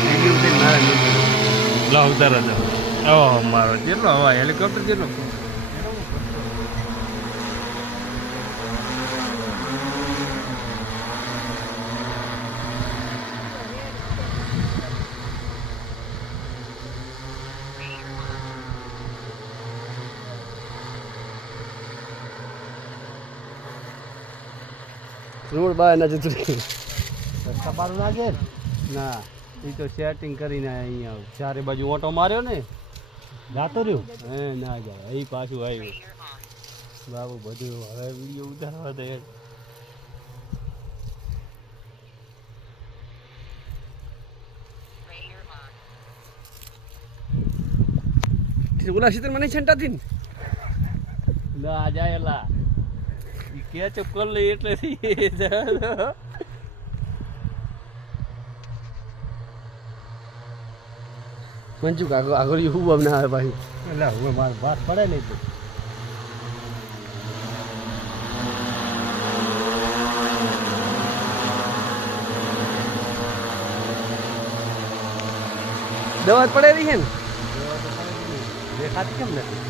video ઉતરી મારા નીકળ્યો લો ઉતાર હતો ઓહ મારો જેટલો હવા હેલિકોપ્ટર જેટલો રોડ બહાર ના જતું રસ્તા પાર ના છે ના એ તો સેટિંગ કરીને અહીંયા ચારે બાજુ ઓટો માર્યો ને જાતો રહ્યો હે ના જાય એ પાછું આવ્યું બાબુ બધું હવે વિડીયો ઉતારવા દે ઓલા ક્ષેત્ર મને છંટાથી ના જાયેલા કેચઅપ કરી લે એટલે મંજુ કાકો આગળ હું અમને આવે ભાઈ એટલે હવે મારે વાત પડે નહીં તો દવા પડે રહી છે ને દેખાતી કેમ નથી